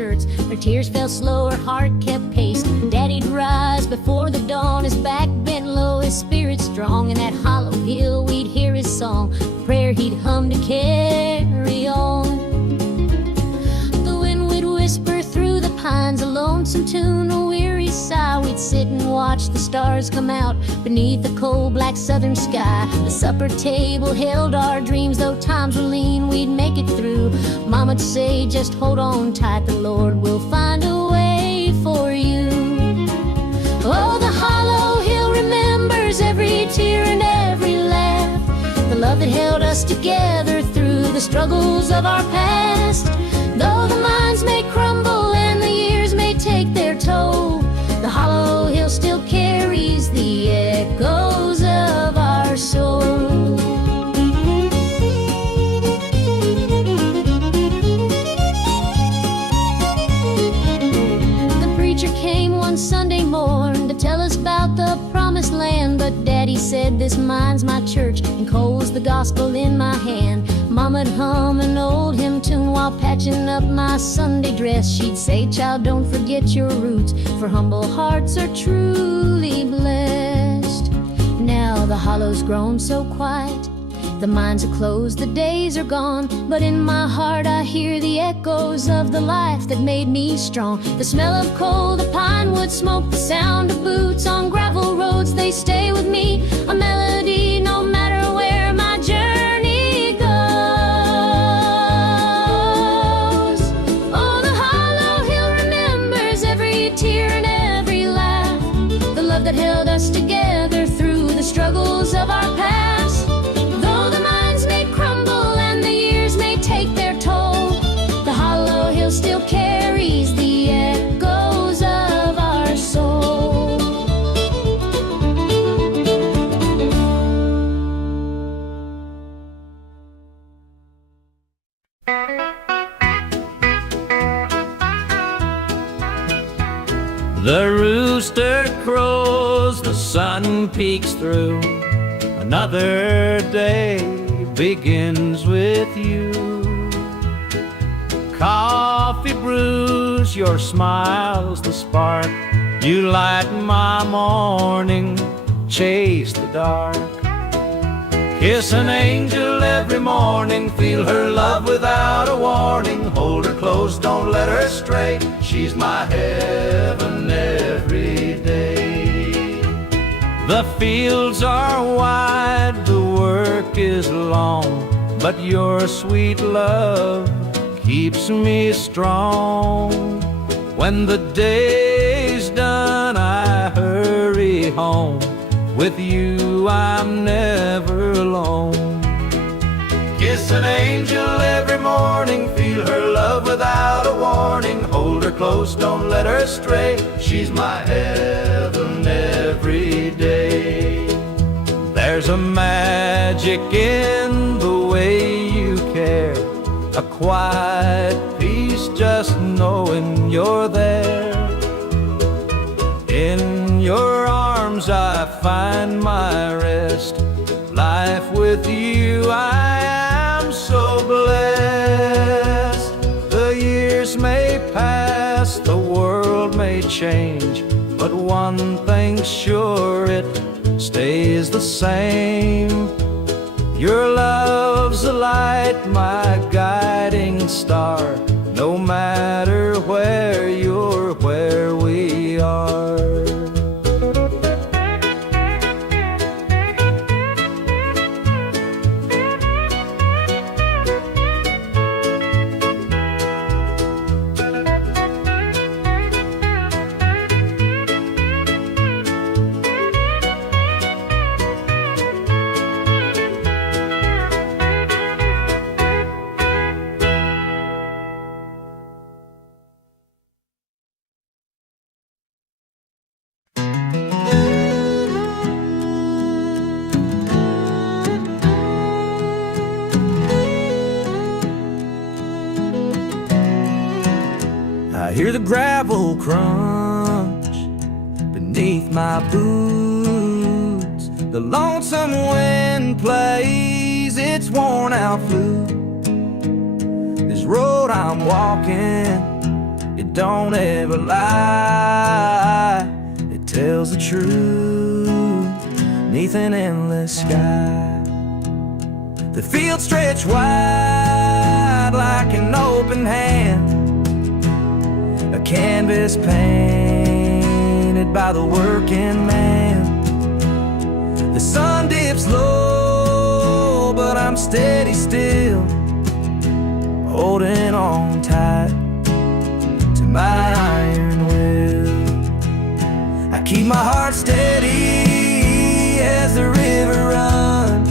shirts. Her tears fell slow, her heart kept pace. Daddy'd rise before the dawn, his back bent low, his spirit strong. In that hollow hill we'd hear his song, a prayer he'd hum to carry on. The wind would whisper through the pines, a lonesome tune, a weary sigh. We'd sit and watch the stars come out beneath the cold black southern sky. The supper table held our dreams, though times were lean, we'd make it through. Mama'd say, just hold on tight, the Lord will find a way for you. Oh, the hollow hill remembers every tear and every laugh, the love that held us together through the struggles of our past. Though the minds may crumble and the years may take their toll, the hollow hill still carries the echoes of our soul. The preacher came one Sunday morn to tell us about the promised land, but Daddy said, this mine's my church, and Cole's the gospel in my hand. Mama'd hum an old hymn tune while patching up my Sunday dress. She'd say, child, don't forget your roots, for humble hearts are truly blessed. Now the hollow's grown so quiet, the mines are closed, the days are gone, but in my heart I hear the echoes of the life that made me strong. The smell of coal, the pine wood smoke, the sound of boots on gravel roads, they stay with me, a melody no matter where my journey goes. Oh, the hollow hill remembers every tear and every laugh, the love that held us together through the struggles of our past. Though the minds may crumble and the years may take their toll, the hollow hill still carries the echoes of our soul. The rooster crows, the sun peeks through, another day begins with you. Coffee brews, your smile's the spark, you light my morning, chase the dark. Kiss an angel every morning, feel her love without a warning. Hold her close, don't let her stray, she's my heaven every day. The fields are wide, the work is long, but your sweet love keeps me strong. When the day's done, I hurry home. With you I'm never alone. Kiss an angel every morning, feel her love without a warning. Hold her close, don't let her stray, she's my heaven every day. There's a magic in the way you care, a quiet peace just knowing you're there. In your arms I find my rest, life with you I am so blessed. The years may pass, the world may change, but one thing's sure, it stays the same. Your love's a light, my guiding star, no matter where you're, where we are. I hear the gravel crunch beneath my boots. The lonesome wind plays its worn out flute. This road I'm walking it don't ever lie. It tells the truth neath an endless sky. The fields stretch wide like an open hand, a canvas painted by the working man. The sun dips low, but I'm steady still, holding on tight to my iron will. I keep my heart steady as the river runs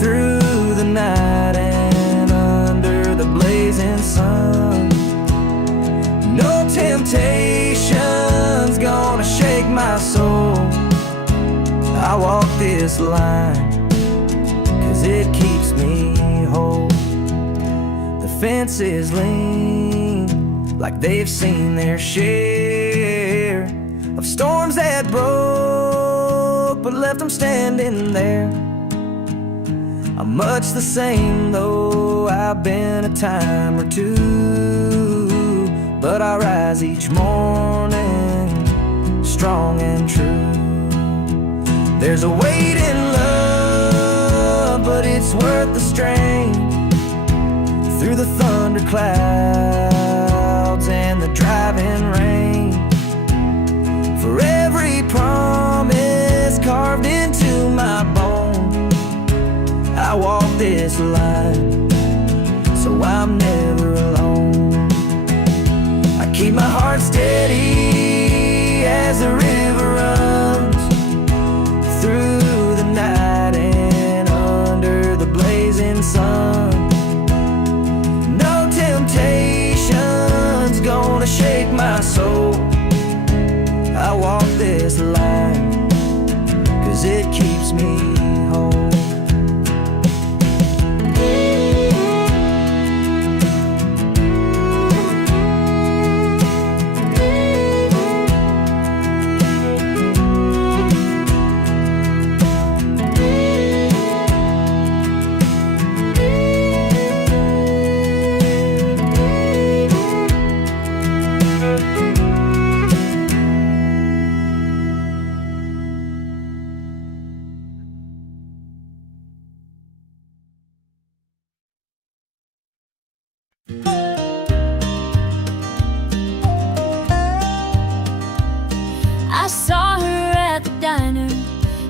through the night and under the blazing sun. No temptation's gonna shake my soul. I walk this line 'cause it keeps me whole. The fences lean like they've seen their share of storms that broke but left them standing there. I'm much the same though I've been a time or two, but I rise each morning strong and true. There's a weight in love, but it's worth the strain. Through the thunder clouds and the driving rain, for every promise carved into my bone, I walk this line so I'm never alone. I keep my heart steady as the river runs through the night and under the blazing sun. No temptation's gonna shake my soul. I walk this line 'cause it keeps me whole. I saw her at the diner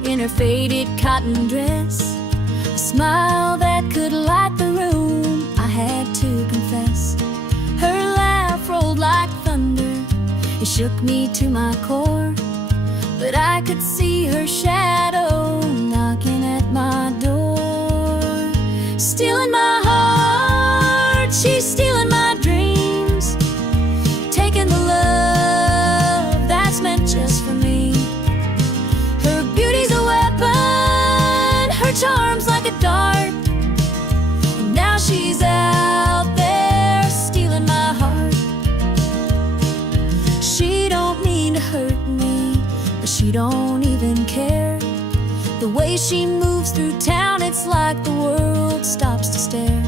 in her faded cotton dress, a smile that could light the room, I had to confess. Her laugh rolled like thunder, it shook me to my core, but I could see her shadow knocking at my door. Stealing my heart, she's stealing my dreams, taking the love that's meant just for me. Her beauty's a weapon, her charm's like a dart, and now she's out there stealing my heart. She don't mean to hurt me, but she don't even care. The way she moves through town, it's like the world stops to stare.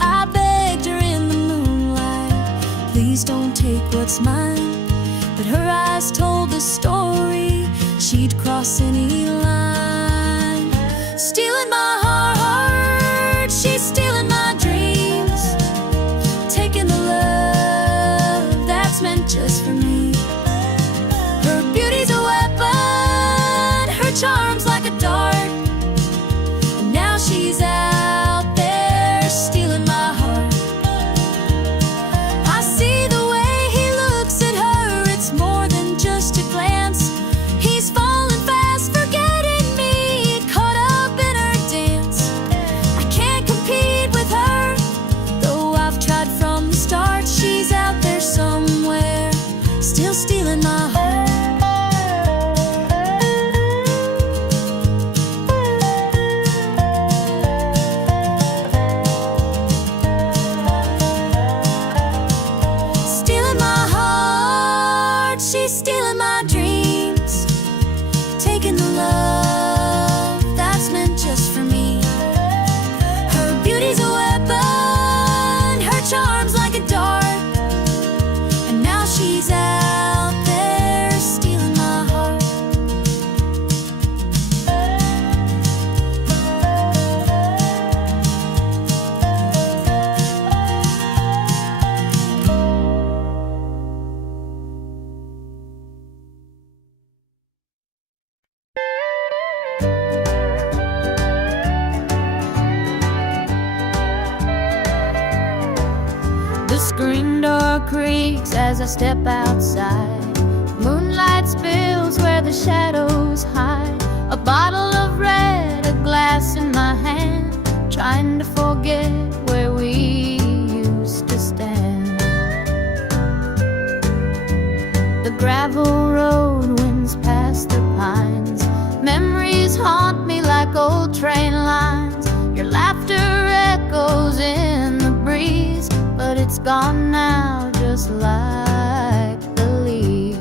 I begged her in the moonlight, please don't take what's mine, but her eyes told the story, she'd cross any line. Stealing my heart, she's stealing my dreams, taking the love that's meant just for me. Her beauty's a weapon, her charm's like a dart, and now she's out there stealing my heart. I see the way he looks at her, it's more than just a glance. He's falling fast, forgetting me, caught up in her dance. I can't compete with her, though I've tried from the start. She's out there somewhere, still stealing my heart. Stealing my heart, she's stealing my dreams, taking the love that's meant just for me. Her beauty's a weapon, her charm's like a dart, He's out there stealing my heart. The screen door creaks as I step outside. Moonlight spills where the shadows hide. A bottle of red, a glass in my hand, trying to forget where we used to stand. The gravel road winds past the pines. Memories haunt me like old train lines. Your laughter echoes in the breeze, but it's gone now, just like the leaves.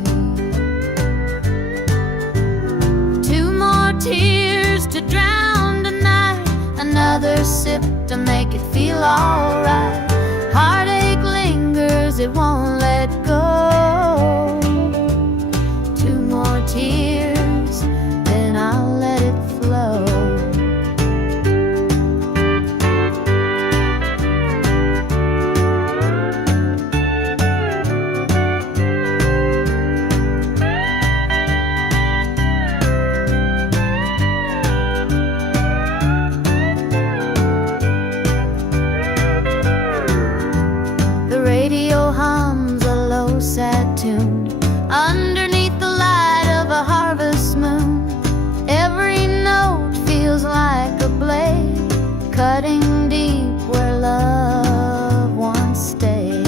Two more tears to drown tonight, another sip to make it feel alright. Heartache lingers, it won't let go. Two more tears, then I'll let it flow. Sad tune underneath the light of a harvest moon. Every note feels like a blade, cutting deep where love once stayed.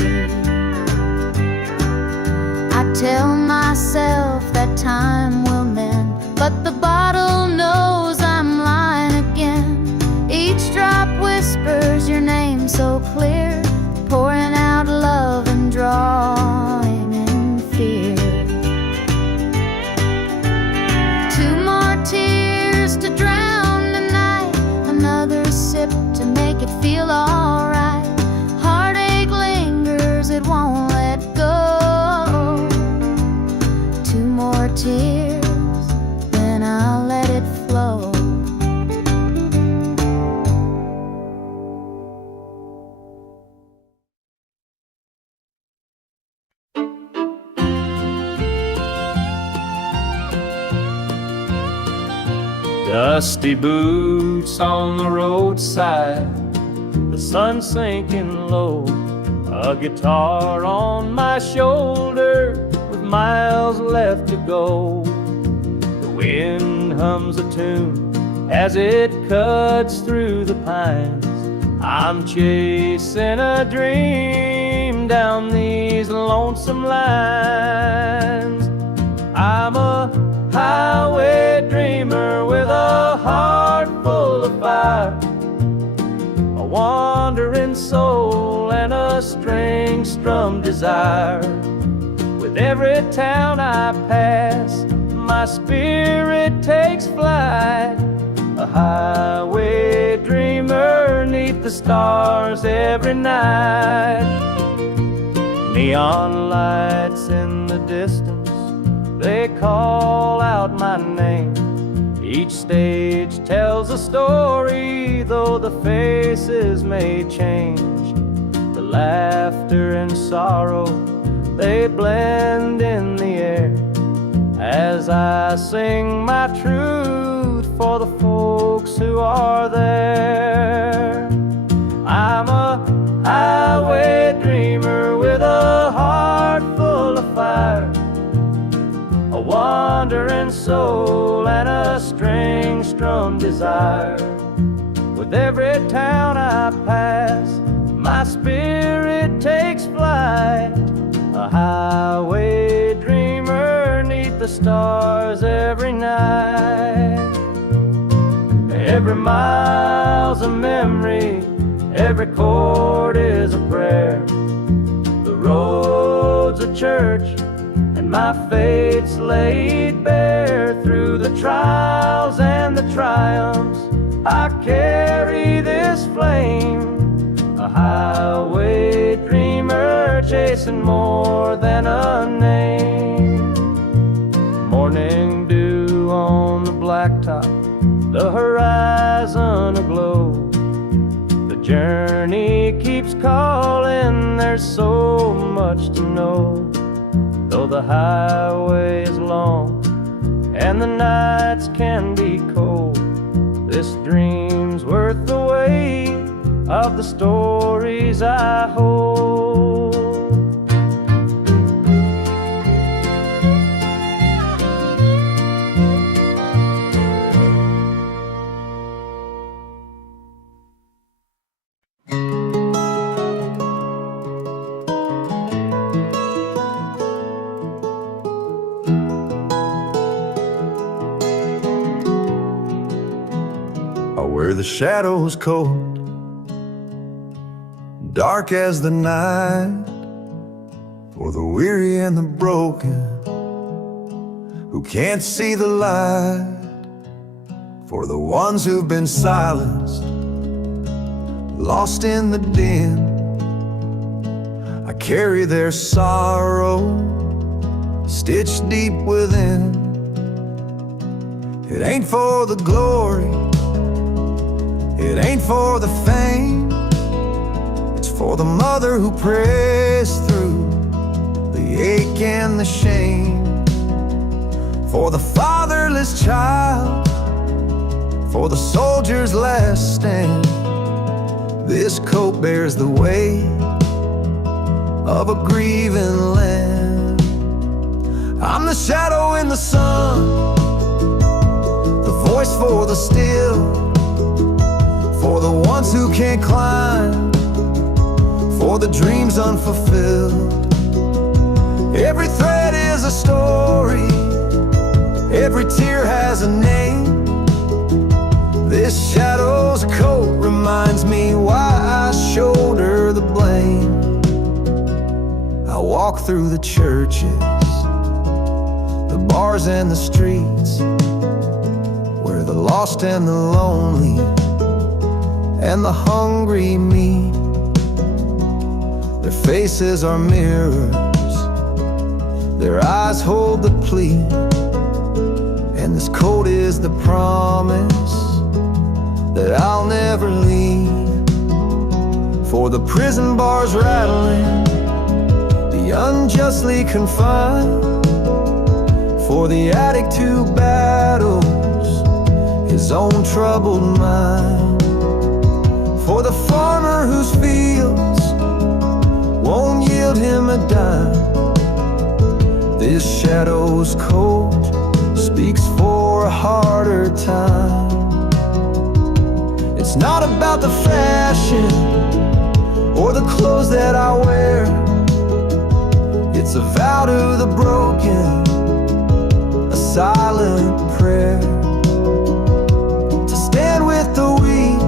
I tell myself that time will mend, but the bottle knows I'm lying again. Each drop whispers your name so clear, pouring out love and drawing in fear. Two more tears to drown the night, another sip to make it feel alright. Heartache lingers, it won't let go. Two more tears, then I'll let it flow. Dusty boots on the roadside, the sun sinking low, a guitar on my shoulder with miles left to go. The wind hums a tune as it cuts through the pines. I'm chasing a dream down these lonesome lines. I'm a highway dreamer with a heart full of fire, a wandering soul and a string-strummed desire. With every town I pass, my spirit takes flight, a highway dreamer 'neath the stars every night. Neon lights in the distance, they call out my name. Each stage tells a story, though the faces may change. The laughter and sorrow, they blend in the air as I sing my truth for the folks who are there. I'm a highway dreamer with a heart full of fire, a wandering soul and a string-strummed desire. With every town I pass, my spirit takes flight, a highway dreamer 'neath the stars every night. Every mile's a memory, every chord is a prayer. The road's a church, and my fate's laid bare. Through the trials and the triumphs, I carry this flame, a highway dreamer chasing more than a blacktop, the horizon aglow. The journey keeps calling, there's so much to know. Though the highway is long and the nights can be cold, this dream's worth the wait of the stories I hold. Where the shadows cold, dark as the night, for the weary and the broken who can't see the light, for the ones who've been silenced, lost in the din. I carry their sorrow stitched deep within. It ain't for the glory, it ain't for the fame, it's for the mother who prays through the ache and the shame, for the fatherless child, for the soldier's last stand. This coat bears the weight of a grieving land. I'm the shadow in the sun, the voice for the still, for the ones who can't climb, for the dreams unfulfilled. Every thread is a story, every tear has a name. This shadow's coat reminds me why I shoulder the blame. I walk through the churches, the bars and the streets, where the lost and the lonely and the hungry meet. Their faces are mirrors, their eyes hold the plea, and this coat is the promise that I'll never leave. For the prison bars rattling, the unjustly confined, for the addict who battles his own troubled mind, for the farmer whose fields won't yield him a dime. This shadow's coat speaks for a harder time. It's not about the fashion or the clothes that I wear, it's a vow to the broken, a silent prayer, to stand with the weak,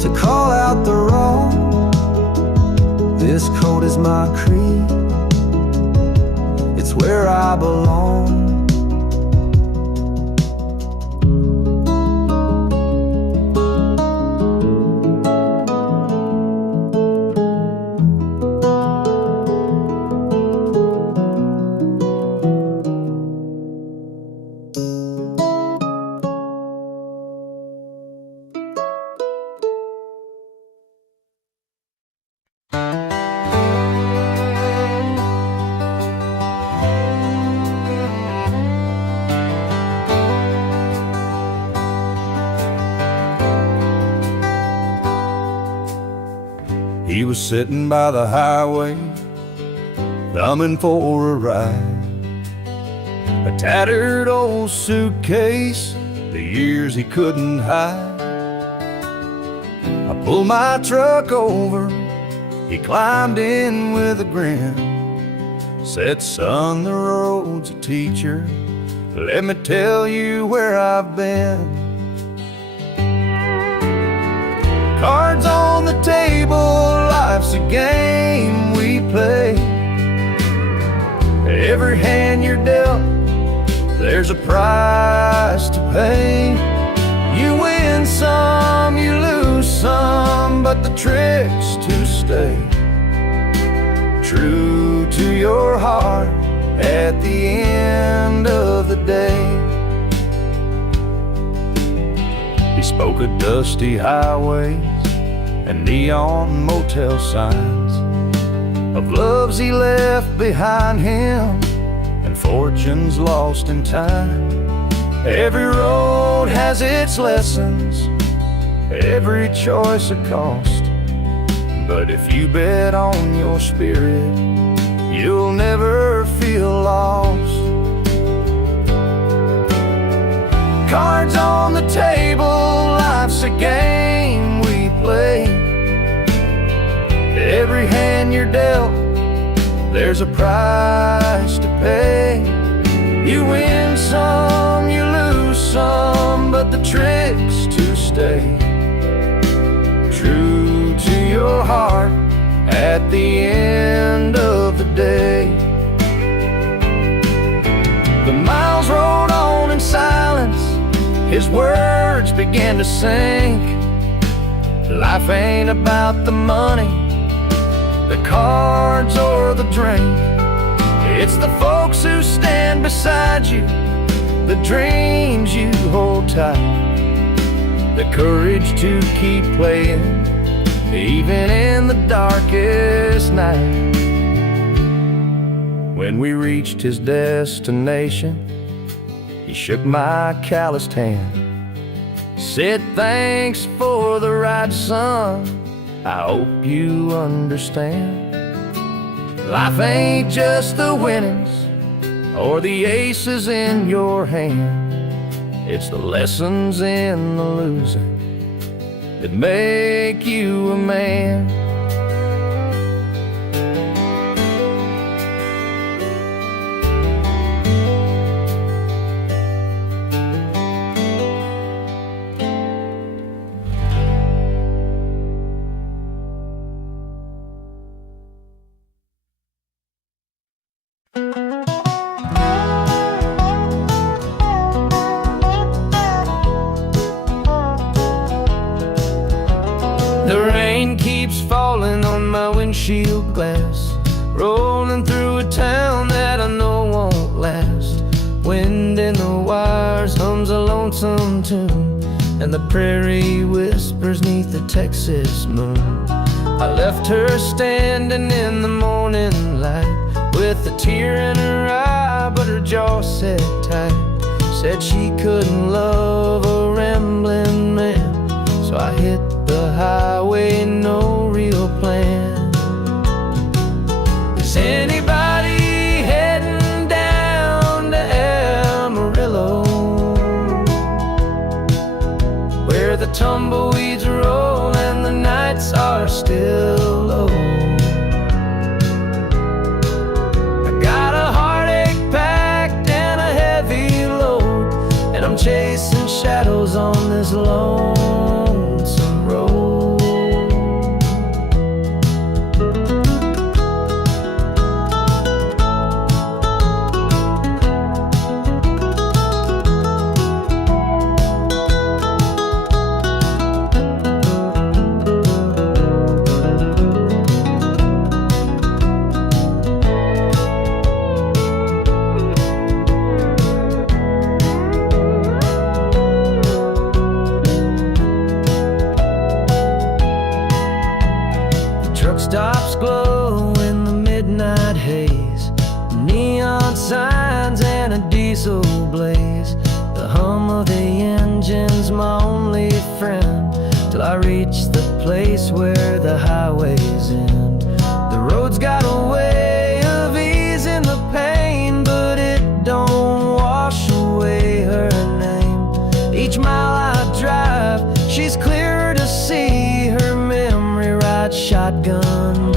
to call out the wrong. This coat is my creed, it's where I belong. He was sitting by the highway, thumbing for a ride. A tattered old suitcase, the years he couldn't hide. I pulled my truck over, he climbed in with a grin. Said, son, the road's a teacher, let me tell you where I've been. Cards on the table, life's a game we play. Every hand you're dealt, there's a price to pay. You win some, you lose some, but the trick's to stay true to your heart at the end of the day. spoke of dusty highways and neon motel signs, of loves he left behind him and fortunes lost in time. Every road has its lessons, every choice a cost, but if you bet on your spirit, you'll never feel lost. Cards on the table, life's a game we play. Every hand you're dealt, there's a price to pay. You win some, you lose some, but the trick's to stay true to your heart at the end of the day. The miles rolled on in silence, his words began to sink. Life ain't about the money, the cards or the drink. It's the folks who stand beside you, the dreams you hold tight, the courage to keep playing even in the darkest night. When we reached his destination, he shook my calloused hand, said, "Thanks for the ride, son, I hope you understand. Life ain't just the winnings or the aces in your hand. It's the lessons in the losing that make you a man." The rain keeps falling on my windshield glass, rolling through a town that I know won't last. Wind in the wires hums a lonesome tune, and the prairie whispers 'neath the Texas moon. I left her standing in the morning light, with a tear in her eye, but her jaw set tight. Said she couldn't love a rambling man, so I hit the highway, no real plan. Is anybody heading down to Amarillo, where the tumbleweeds roll and the nights are still low? I got a heartache packed and a heavy load, and I'm chasing shadows on this lonesome road. Truck stops glow in the midnight haze, neon signs and a diesel blaze. The hum of the engine's my only friend, till I reach the place where the highways end. The road's got a way of easing the pain, but it don't wash away her name. Each mile I drive, she's clearer to see, her memory rides shotgun,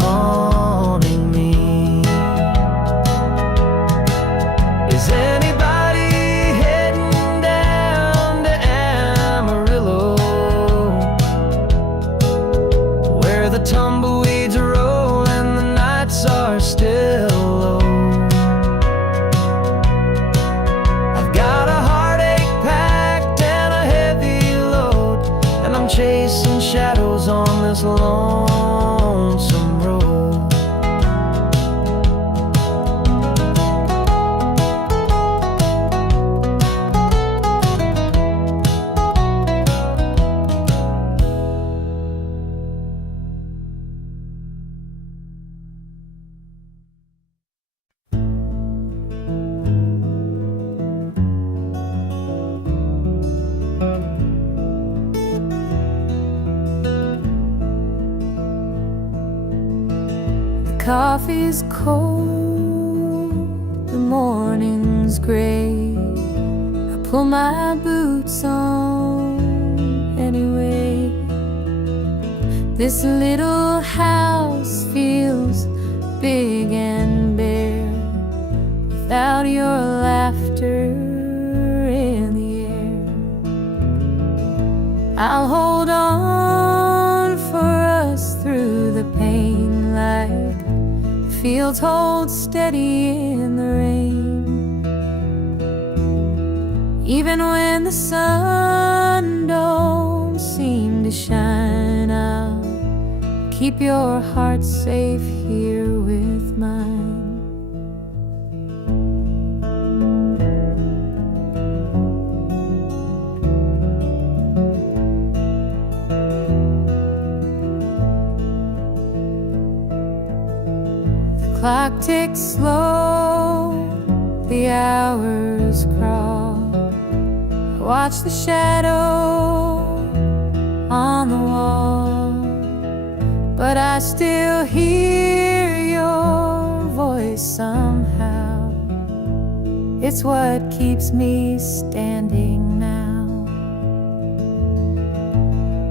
haunting me. Is anybody heading down to Amarillo, where the tumbleweeds roll and the nights are still low? I've got a heartache packed and a heavy load, and I'm chasing shadows on this lonesome road. coffee's cold, the morning's gray. I pull my boots on anyway. This little house feels big and bare without your laughter in the air. I'll hold on for us through the pain, like fields hold steady in the rain. Even when the sun don't seem to shine, I'll keep your heart safe here with mine. The clock ticks slow, the hours crawl. I watch the shadow on the wall, but I still hear your voice somehow. It's what keeps me standing now.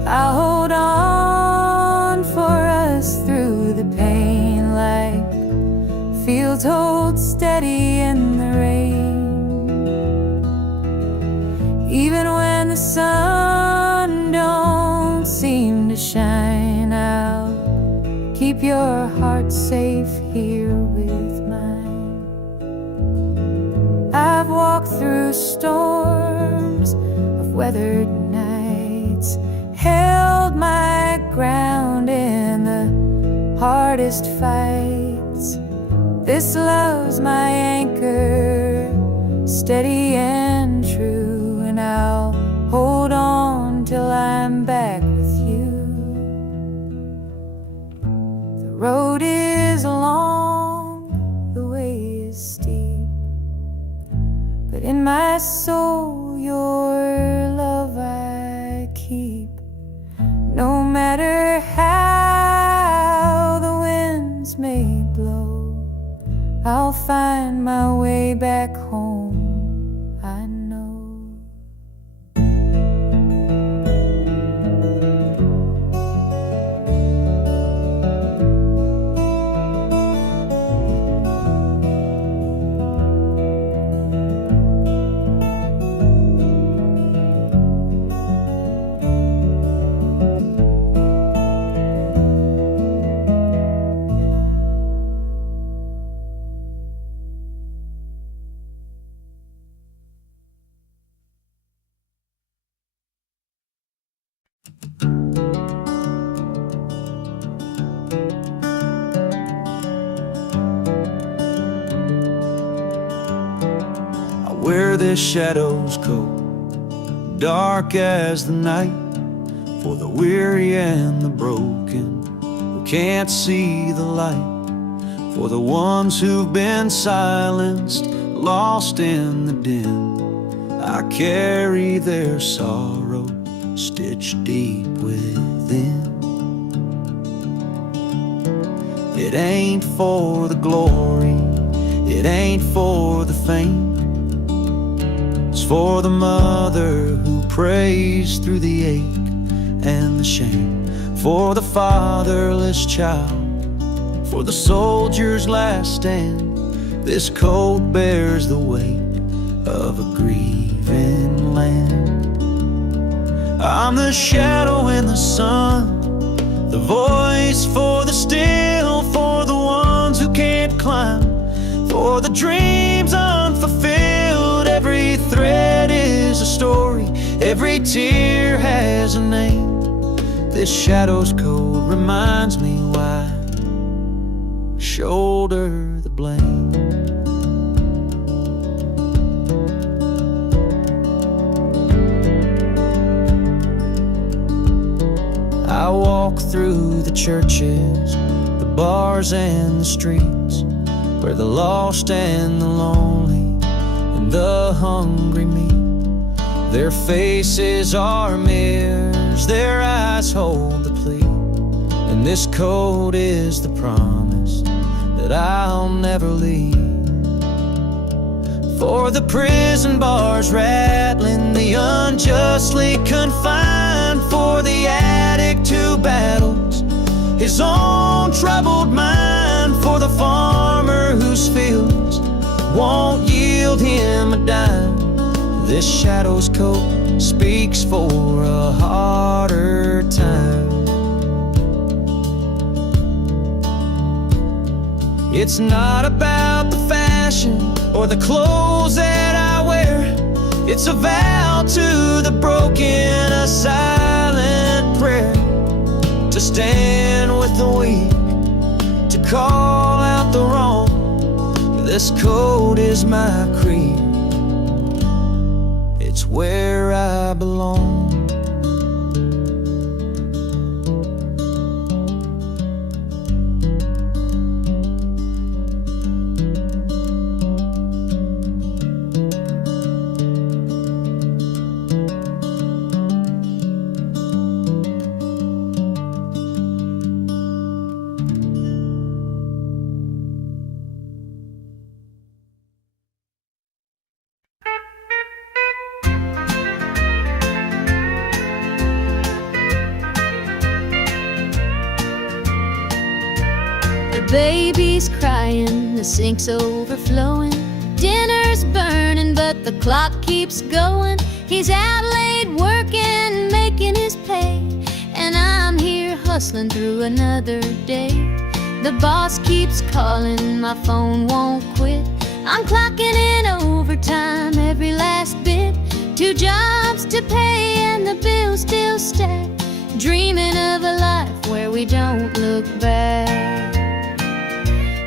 I'll hold on for us through the pain, like fields hold steady in the rain. Even when the sun don't seem to shine, I'll keep your heart safe here with mine. I've walked through storms of weathered nights, held my ground in the hardest fights. This love's my anchor, steady and true, and I'll hold on till I'm back with you. The road is long, the way is steep, but in my soul your love I keep. No matter how the winds may blow, I'll find my way back home, I know. Wear this shadow's coat, dark as the night, for the weary and the broken who can't see the light, for the ones who've been silenced, lost in the din. I carry their sorrow stitched deep within. It ain't for the glory, it ain't for the fame. It's for the mother who prays through the ache and the shame, for the fatherless child, for the soldier's last stand. This coat bears the weight of a grieving land. I'm the shadow in the sun, the voice for the still, for the ones who can't climb, for the dreams unfulfilled. Every thread is a story, every tear has a name. This shadow's coat reminds me why I shoulder the blame. I walk through the churches, the bars and the streets, where the lost and the lonely and the hungry meet. Their faces are mirrors, their eyes hold the plea, and this coat is the promise I'll never leave. For the prison bars rattling, the unjustly confined, for the addict who battles his own troubled mind, for the farmer whose fields won't yield him a dime. This shadow's coat speaks for a harder time. It's not about the fashion or the clothes that I wear. It's a vow to the broken, a silent prayer, to stand with the weak, to call out the wrong. This code is my creed. It's where I belong. Baby's crying, the sink's overflowing, dinner's burning, but the clock keeps going. He's out late working, making his pay, and I'm here hustling through another day. The boss keeps calling, my phone won't quit. I'm clocking in overtime, every last bit. 2 jobs to pay and the bills still stack, dreaming of a life where we don't look back.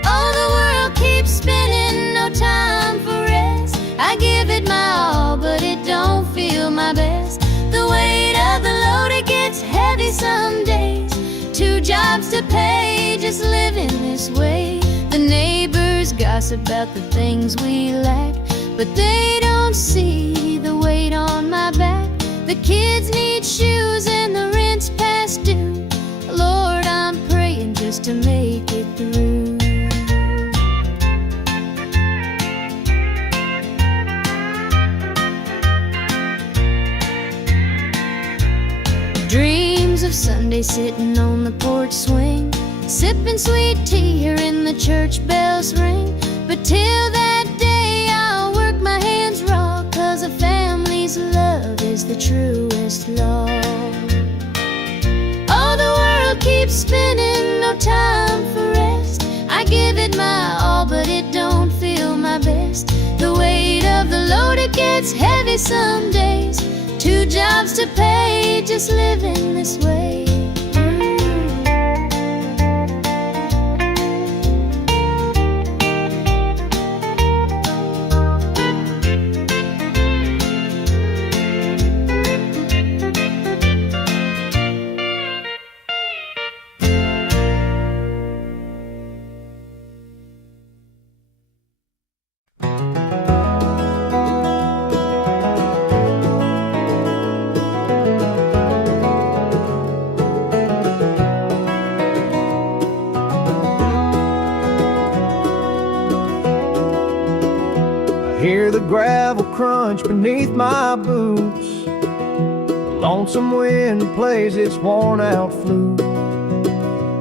Oh, the world keeps spinning, no time for rest. I give it my all, but it don't feel my best. The weight of the load, it gets heavy some days. 2 jobs to pay, just living this way. The neighbors gossip about the things we lack, but they don't see the weight on my back. The kids need shoes and the rent's past due. Lord, I'm praying just to make it through. Dreams of Sunday sitting on the porch swing, sipping sweet tea, hearing the church bells ring. But till that day I'll work my hands raw, 'cause a family's love is the truest law. Oh, the world keeps spinning, no time for rest. I give it my all, but it don't feel my best. The weight of the load, it gets heavy some days. 2 jobs to pay, just living this way. Hear the gravel crunch beneath my boots. The lonesome wind plays its worn out flute.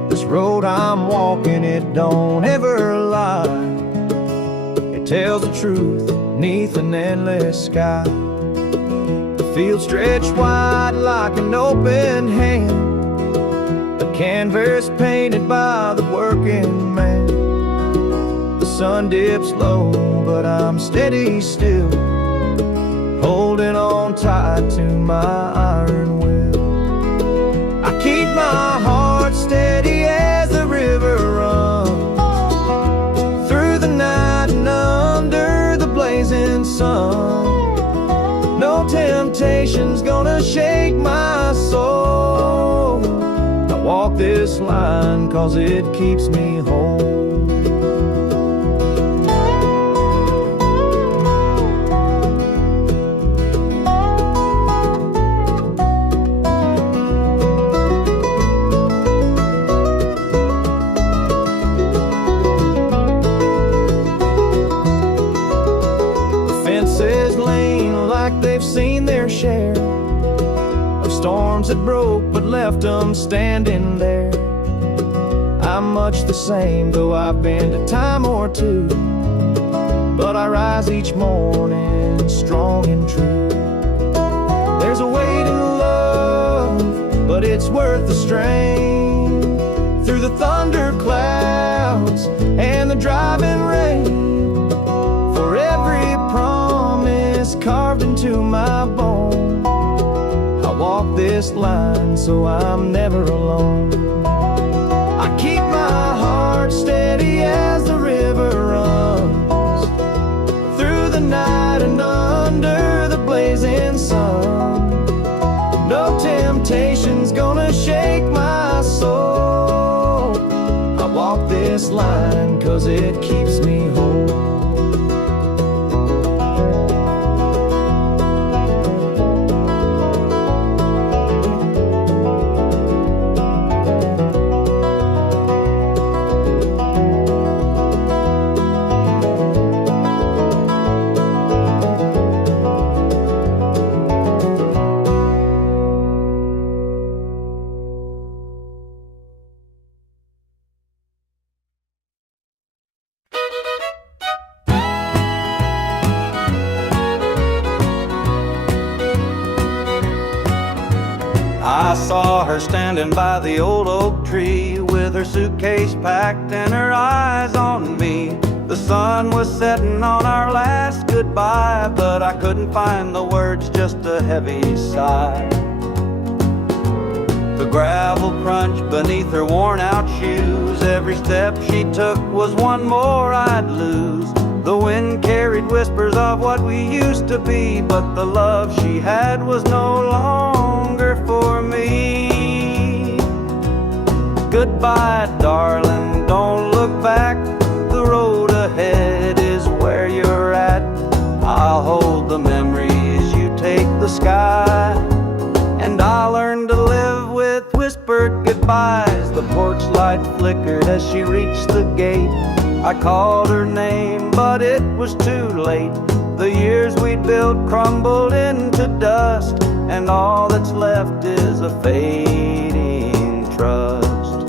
This road I'm walking, it don't ever lie. It tells the truth neath an endless sky. The field stretched wide like an open hand, a canvas painted by the working man. The sun dips low, but I'm steady still, holding on tight to my iron will. I keep my heart steady as the river runs through the night and under the blazing sun. No temptation's gonna shake my soul. I walk this line 'cause it keeps me whole. storms that broke but left them standing there. I'm much the same, though I've been a time or two, but I rise each morning strong and true. There's a weight in love, but it's worth the strain. Through the thunder clouds and the driving rain, for every promise carved into my bone, I walk this line so I'm never alone. I keep my heart steady as the river runs through the night and under the blazing sun. No temptation's gonna shake my soul. I walk this line 'cause it keeps me whole. I saw her standing by the old oak tree with her suitcase packed and her eyes on me. The sun was setting on our last goodbye, but I couldn't find the words, just a heavy sigh. The gravel crunched beneath her worn out shoes. Every step she took was one more I'd lose. The wind carried whispers of what we used to be, but the love she had was no longer for me. Goodbye, darling, don't look back. The road ahead is where you're at. I'll hold the memories, you take the sky, and I'll learn to live with whispered goodbyes. The porch light flickered as she reached the gate. I called her name, but it was too late. The years we'd built crumbled into dust, and all that's left is a fading trust.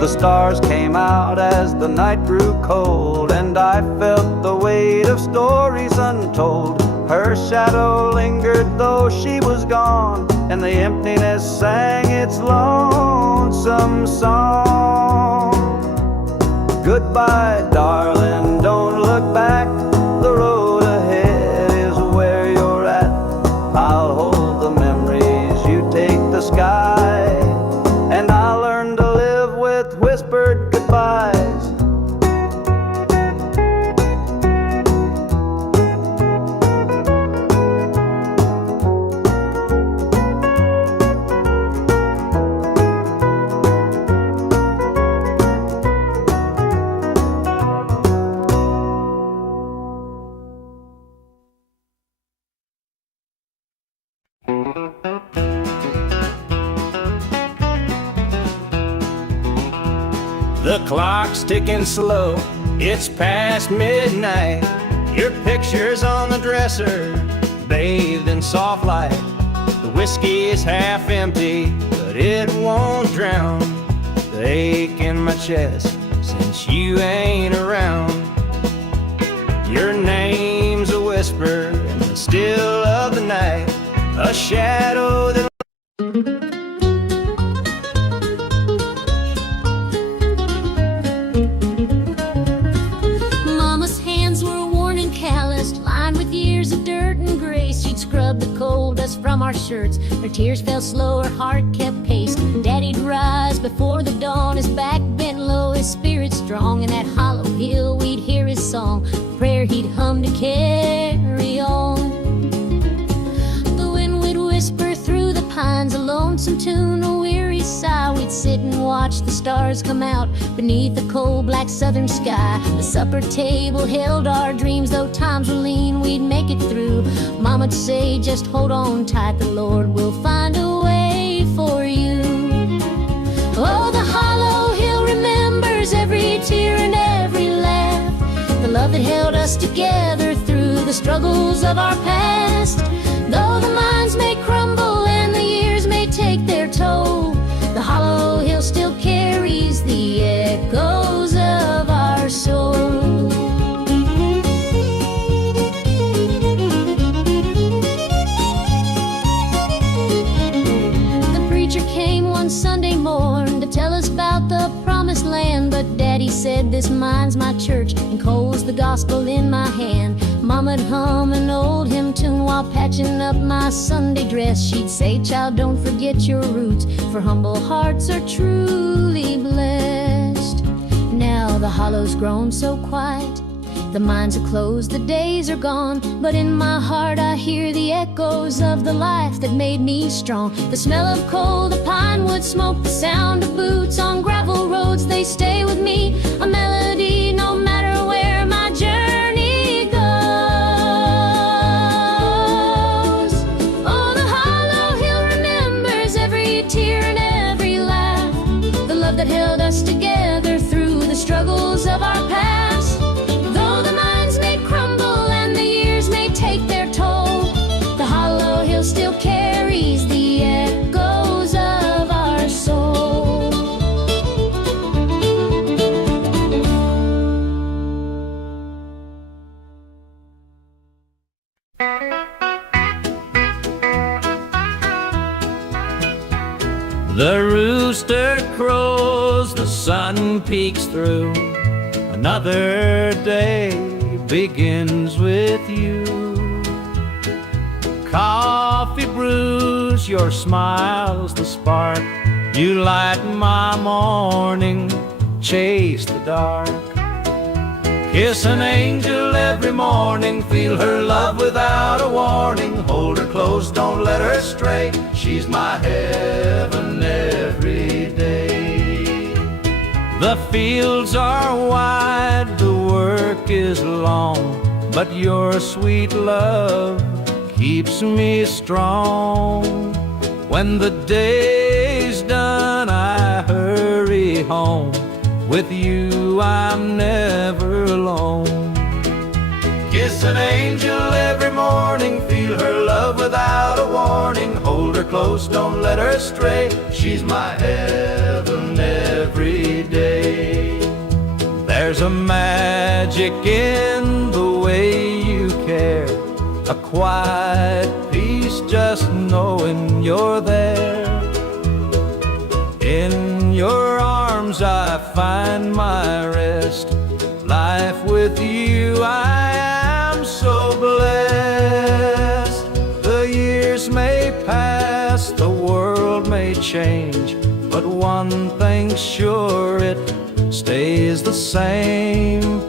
The stars came out as the night grew cold, and I felt the weight of stories untold. Her shadow lingered though she was gone, and the emptiness sang its lonesome song. Goodbye, darling, don't look back. The road ahead is where you're at. I'll hold the memories, you take the sky, and I'll learn to live with whispered goodbyes. The clock's ticking slow, it's past midnight. Your picture's on the dresser, bathed in soft light. The whiskey is half empty, but it won't drown the ache in my chest since you ain't around. Your name's a whisper in the still of the night, a shadow that the cold dust from our shirts. Her tears fell slow, her heart kept pace. Daddy'd rise before the dawn, his back bent low, his spirit strong. In that hollow hill we'd hear his song, prayer he'd hum to carry on. The wind would whisper through the pines, a lonesome tune, a weary sigh. We'd sit and watch the stars come out beneath the cold black southern sky. The supper table held our dreams, though times were lean, we'd make it through. Mama'd say, just hold on tight, the Lord will find a way for you. Oh, the hollow hill remembers every tear and every us together through the struggles of our past. Though the minds may crumble and the years may take their toll, the hollow hill still carries the echoes of our soul. The preacher came one Sunday morn to tell us about the promised land, but Daddy said, "This mine's my church, and Cole's the gospel in my hand." Mama'd hum an old hymn tune while patching up my Sunday dress. She'd say, "Child, don't forget your roots, for humble hearts are truly blessed." Now the hollow's grown so quiet, the mines are closed, the days are gone, but in my heart I hear the echoes of the life that made me strong. The smell of coal, the pine wood smoke, the sound of boots on gravel roads, they stay with me, a melody no matter where my journey goes. Oh, the hollow hill remembers every tear and every laugh, the love that held us together through the struggles of our past. Though the minds may crumble and the years may take their toll, the hollow hill still carries the echoes of our soul. The rooster crows, the sun peeks through. Another day begins with you. Coffee brews, your smile's the spark. You lighten my morning, chase the dark. Kiss an angel every morning, feel her love without a warning. Hold her close, don't let her stray, she's my heaven every day. The fields are wide, the work is long, but your sweet love keeps me strong. When the day's done, I hurry home. With you, I'm never alone. Kiss an angel every morning, feel her love without a warning. Hold her close, don't let her stray, she's my heaven every day. There's a magic in the way you care, a quiet peace just knowing you're there. In your arms I find my rest. Life with you, I am so blessed. The years may pass, the world may change, but one thing's sure, it stays the same.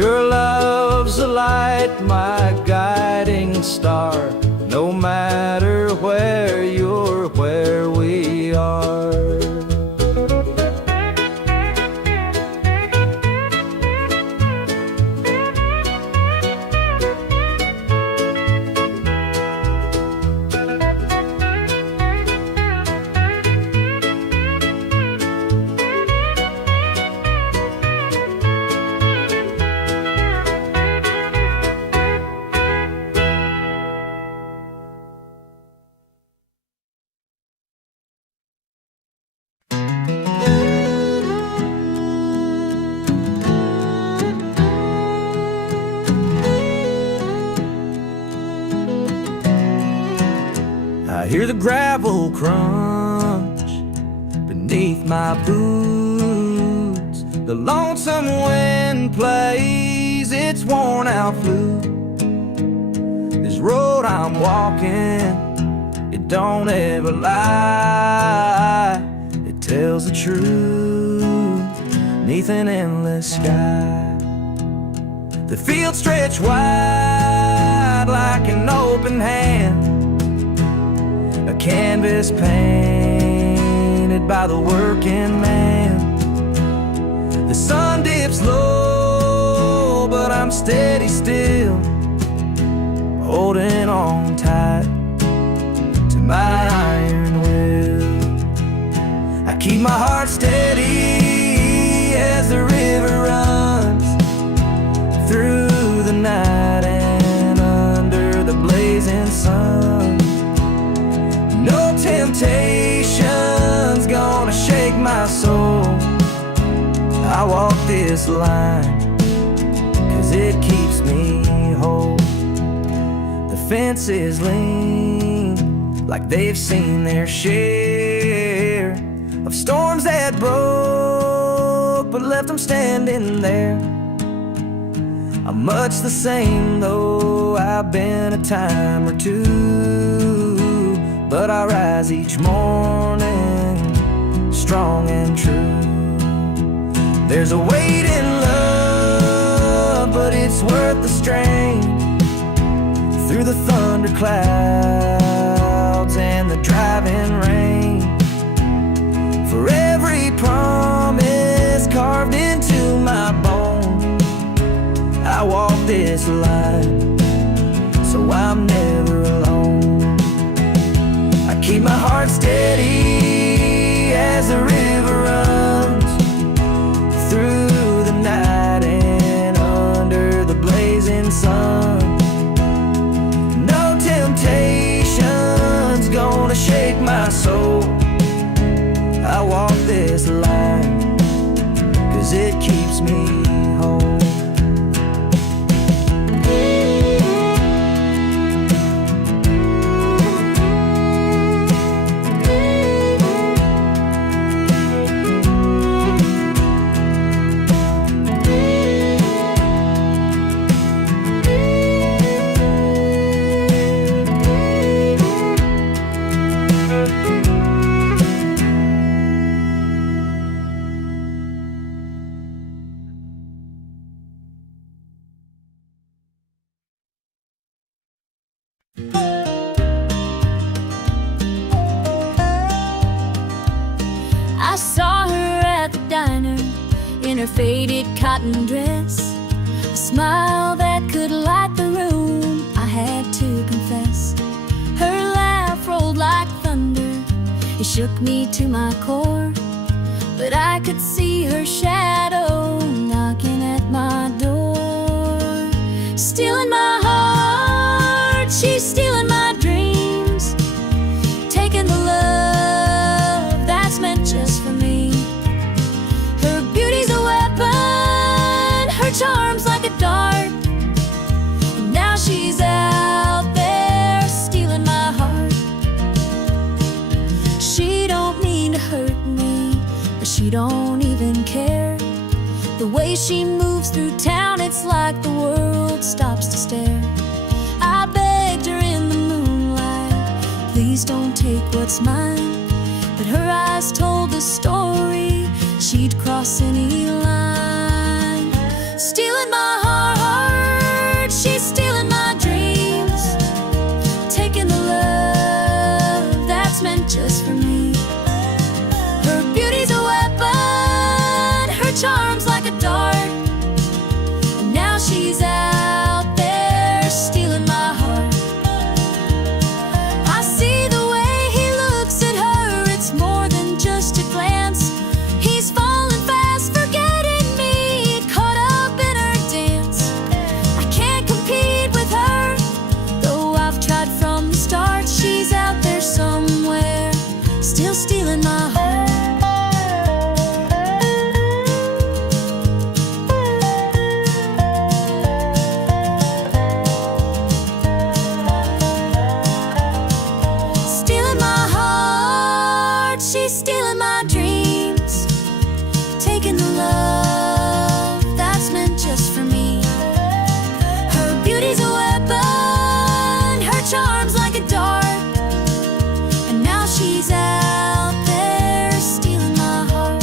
Your love's a light, my guiding star. No matter where you're, where we are. I hear the gravel crunch beneath my boots. The lonesome wind plays its worn out flute. This road I'm walking, it don't ever lie. It tells the truth neath an endless sky. The fields stretch wide like an open hand, a canvas painted by the working man. The sun dips low, but I'm steady still, holding on tight to my iron will. I keep my heart steady as the river runs through temptation's gonna shake my soul. I walk this line 'cause it keeps me whole. The fences lean like they've seen their share of storms that broke but left them standing there. I'm much the same though I've been a time or two, but I rise each morning strong and true. There's a weight in love, but it's worth the strain. Through the thunderclouds and the driving rain, for every promise carved into my bone, I walk this line so I'm never alone. I keep my heart steady as the river runs through the night and under the blazing sun. No temptation's gonna shake my soul. I walk this line 'cause it keeps me whole. I saw her at the diner in her faded cotton dress, a smile that could light the room, I had to confess. Her laugh rolled like thunder, it shook me to my core, but I could see her shadow knocking at my door. Stealing my heart, she's stealing my dreams, taking the love that's meant just for me. Her beauty's a weapon, her charm's like a dart, and now she's out there stealing my heart. She don't mean to hurt me, but she don't even care. The way she moves through town, it's like the world stops to stare. I begged her in the moonlight, please don't take what's mine, but her eyes told the story, she'd cross any line. Stealing my heart, she's stealing my dreams, taking the love that's meant just for me. Her beauty's a weapon, her charm's like a dart, and now she's out there stealing my heart. I see the way he looks at her, it's more than just a glance. He's falling fast, forgetting me, caught up in her dance. I can't compete with her, though I've tried from the start. She's out there somewhere, still stealing my heart. Stealing my heart, she's stealing my dreams, taking the love that's meant just for me. Her beauty's a weapon, her charm's like a dart, and now she's out there stealing my heart.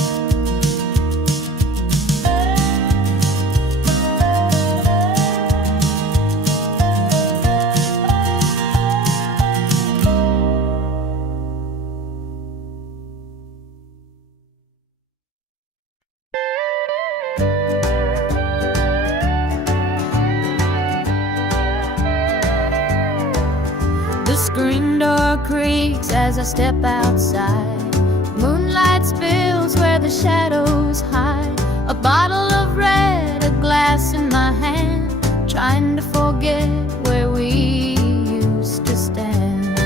The screen door creaks as I step outside. Moonlight spills where the shadows hide. A bottle of red, a glass in my hand, trying to forget where we used to stand.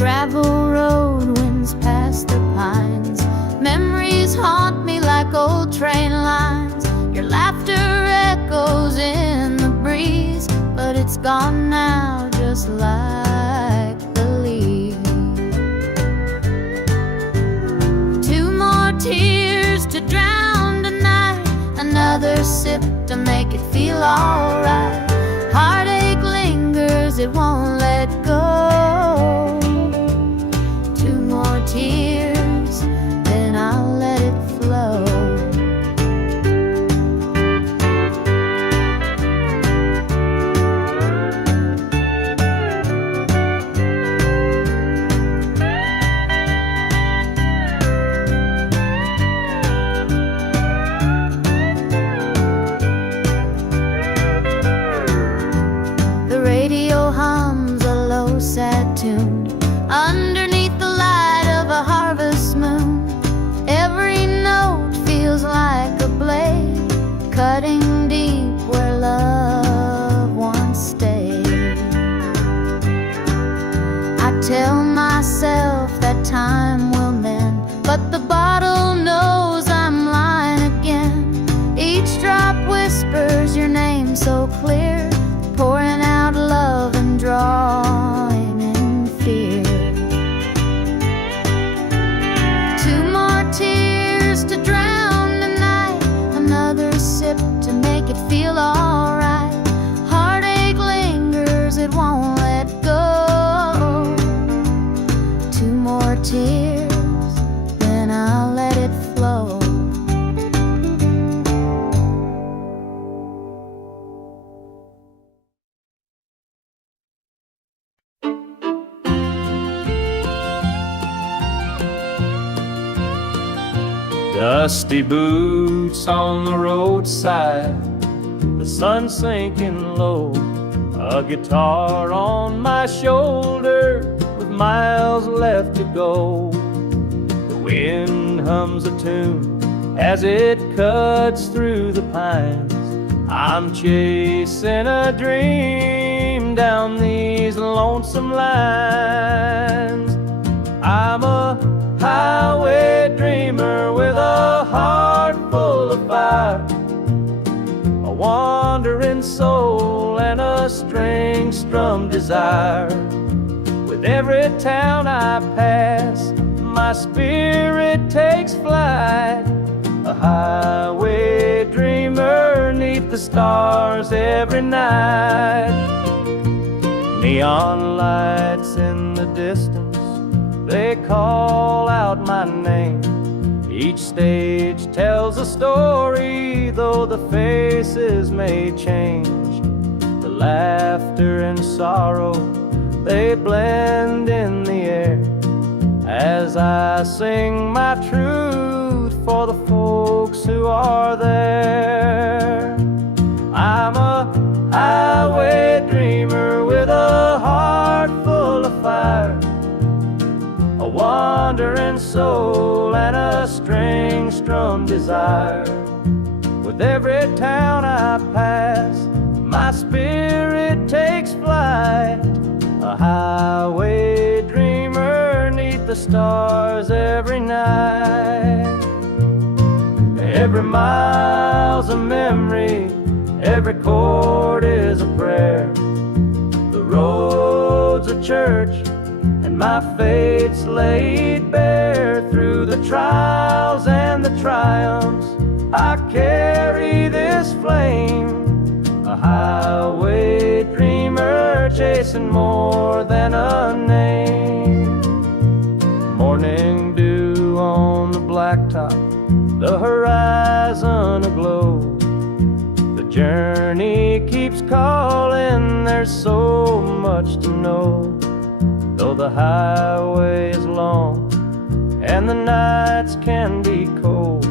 gravel road winds past the pines. Memories haunt me like old train lines. Your laughter echoes in the breeze, but it's gone now just like the leaves. Two more tears to drown tonight, another sip to make it feel alright. Heartache lingers, it won't let go. Two more tears, then I'll let it flow. The radio hums a low, sad tune underneath the light of a harvest moon. Every note feels like a blade, cutting deep where love once stayed. I tell myself that time will mend, but the bottle knows I'm lying again. Each drop whispers your name so clear, pouring out love and drawing in fear. Two more tears to drown tonight, another sip to make it feel alright. Heartache lingers, it won't let go. Two more tears, then I'll let it flow. Dusty boots on the roadside, the sun sinking low, a guitar on my shoulder with miles left to go. The wind hums a tune as it cuts through the pines. I'm chasing a dream down these lonesome lines. I'm a highway dreamer with a heart full of fire, a wandering soul and a string-strummed desire. With every town I pass, my spirit takes flight, a highway dreamer 'neath the stars every night. Neon lights in the distance, they call out my name. Each stage tells a story, though the faces may change. The laughter and sorrow, they blend in the air as I sing my truth for the folks who are there. I'm a highway dreamer with a heart full of fire, a wandering soul and a string-strummed desire. With every town I pass, my spirit takes flight, a highway dreamer 'neath the stars every night. Every mile's a memory, every chord is a prayer. The road's a church, and my fate's laid bare. Through the trials and the triumphs, I carry this flame, a highway dreamer chasing more than a name. Morning dew on the blacktop, the horizon aglow. The journey keeps calling, there's so much to know. Though the highway is long and the nights can be cold,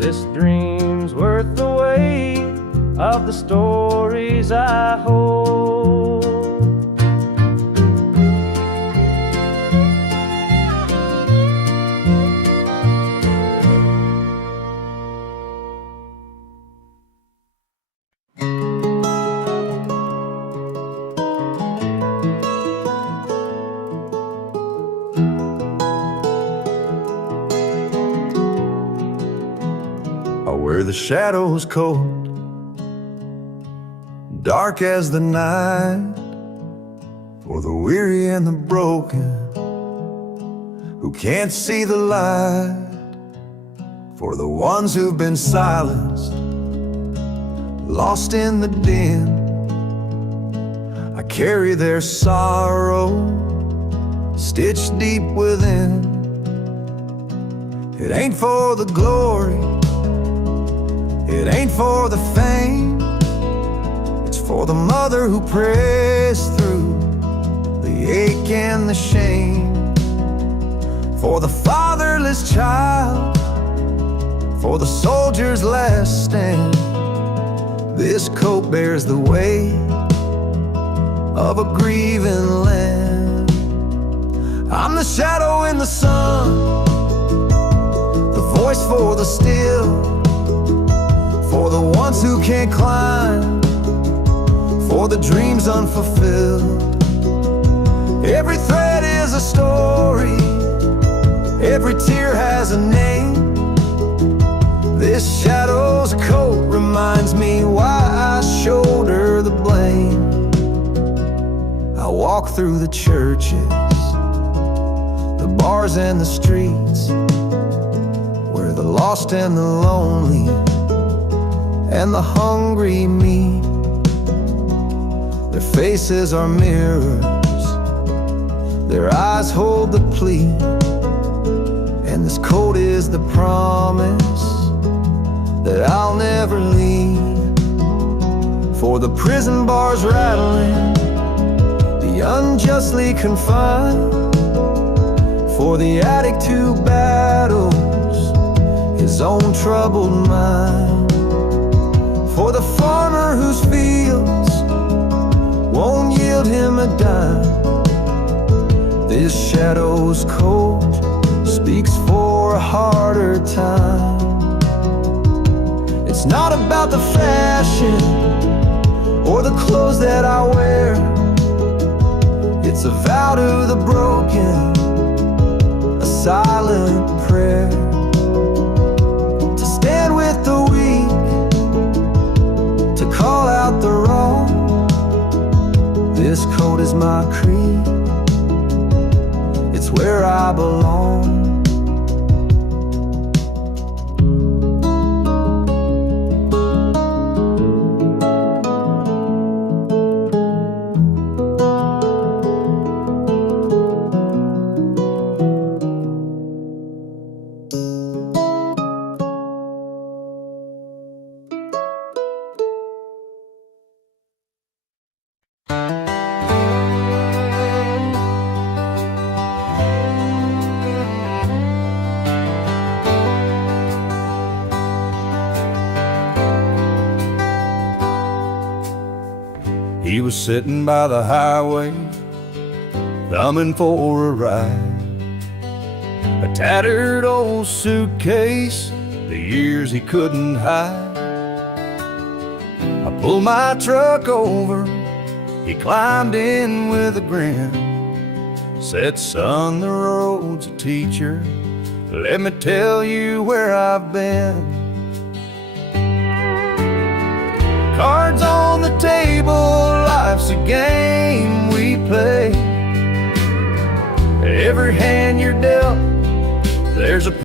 this dream's worth the weight of the stories I hold. where the shadow's cold, dark as the night, for the weary and the broken who can't see the light, for the ones who've been silenced, lost in the din. I carry their sorrow stitched deep within. It ain't for the glory, it ain't for the fame, it's for the mother who prays through the ache and the shame, for the fatherless child, for the soldier's last stand. This coat bears the weight of a grieving land. I'm the shadow in the sun, the voice for the still, for the ones who can't climb, for the dreams unfulfilled. Every thread is a story, every tear has a name. This shadow's coat reminds me why I shoulder the blame. I walk through the churches, the bars and the streets, where the lost and the lonely and the hungry meet. Their faces are mirrors, their eyes hold the plea, and this coat is the promise that I'll never leave. For the prison bars rattling, the unjustly confined, for the addict who battles his own troubled mind, for the farmer whose fields won't yield him a dime. This shadow's coat speaks for a harder time. It's not about the fashion or the clothes that I wear, it's a vow to the broken, a silent prayer, to stand with the weak, to call out the wrong. This coat is my creed, it's where I belong. He was sitting by the highway, thumbing for a ride, a tattered old suitcase, the years he couldn't hide. I pulled my truck over, he climbed in with a grin, said, "Son, the road's a teacher, let me tell you where I've been." Cards on the table, life's a game we play. Every hand you're dealt, there's a